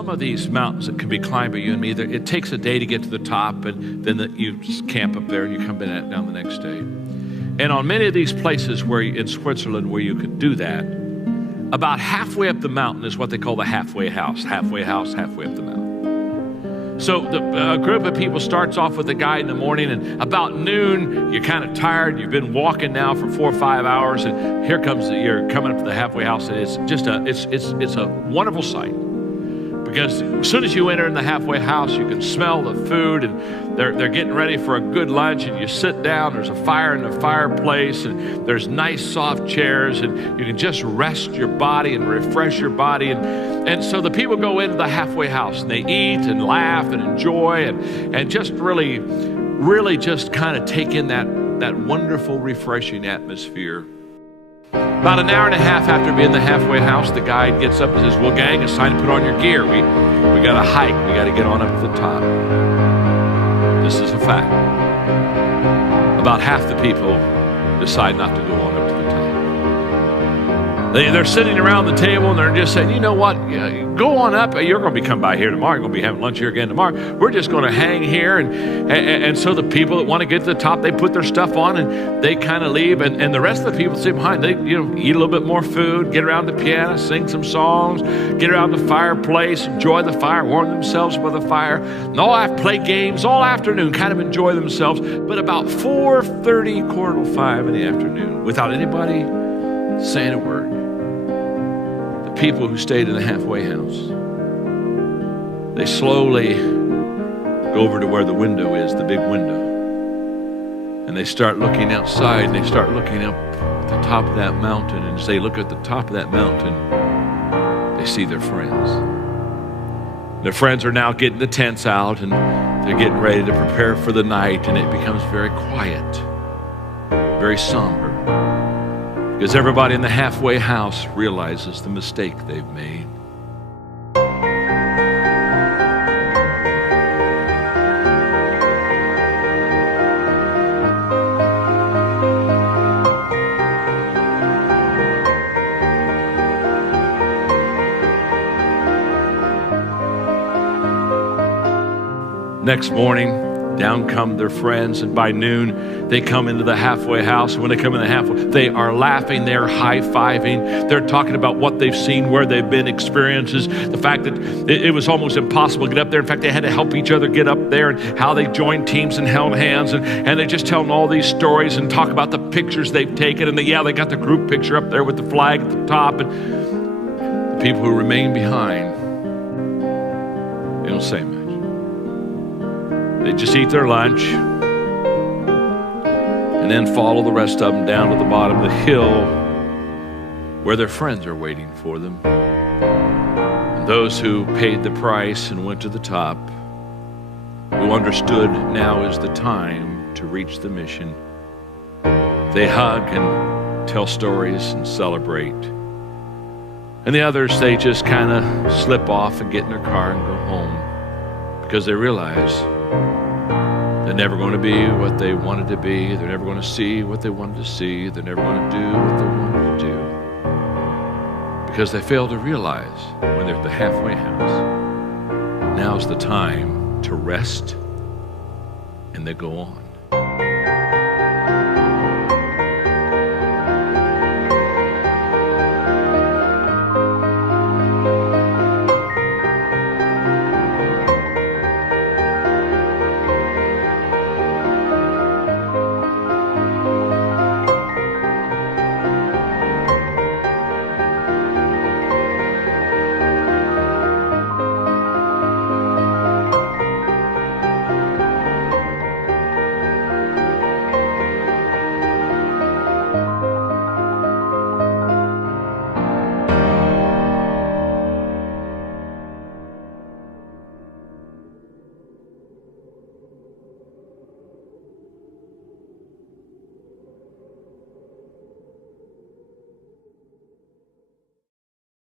some of these mountains that can be climbed by you and me, it takes a day to get to the top, and then you just camp up there and you come down the next day. And on many of these places in Switzerland where you could do that, about halfway up the mountain is what they call the halfway house, halfway up the mountain. So a group of people starts off with a guide in the morning, and about noon, you're kind of tired. You've been walking now for 4 or 5 hours, and you're coming up to the halfway house, and it's just it's a wonderful sight. Because as soon as you enter in the halfway house, you can smell the food, and they're getting ready for a good lunch, and you sit down, there's a fire in the fireplace, and there's nice soft chairs, and you can just rest your body and refresh your body. And so the people go into the halfway house, and they eat and laugh and enjoy and just really just kind of take in that wonderful, refreshing atmosphere. About an hour and a half after being in the halfway house, the guide gets up and says, well, gang, it's time to put on your gear. We got to hike. We got to get on up to the top. This is a fact. About half the people decide not to go on up to the top. They're sitting around the table and they're just saying, you know what, go on up. You're going to be coming by here tomorrow. You're going to be having lunch here again tomorrow. We're just going to hang here. And so the people that want to get to the top, they put their stuff on and they kind of leave. And the rest of the people sit behind. They eat a little bit more food, get around the piano, sing some songs, get around the fireplace, enjoy the fire, warm themselves by the fire. And play games all afternoon, kind of enjoy themselves. But about 4:30, 4:45 in the afternoon, without anybody saying a word, people who stayed in the halfway house, they slowly go over to where the window is, the big window, and they start looking outside, and they start looking up at the top of that mountain, and as they look at the top of that mountain, they see their friends. Their friends are now getting the tents out, and they're getting ready to prepare for the night, and it becomes very quiet, very somber. Because everybody in the halfway house realizes the mistake they've made. Next morning, down come their friends, and by noon, they come into the halfway house. And when they come in the halfway, they are laughing, they're high-fiving, they're talking about what they've seen, where they've been, experiences, the fact that it was almost impossible to get up there. In fact, they had to help each other get up there, and how they joined teams and held hands, and they just tell them all these stories and talk about the pictures they've taken, and they got the group picture up there with the flag at the top, and the people who remain behind, they don't say much. They just eat their lunch and then follow the rest of them down to the bottom of the hill where their friends are waiting for them. And those who paid the price and went to the top, who understood now is the time to reach the mission, they hug and tell stories and celebrate. And the others, they just kind of slip off and get in their car and go home because they realize they're never going to be what they wanted to be. They're never going to see what they wanted to see. They're never going to do what they wanted to do. Because they fail to realize when they're at the halfway house, now's the time to rest, and they go on.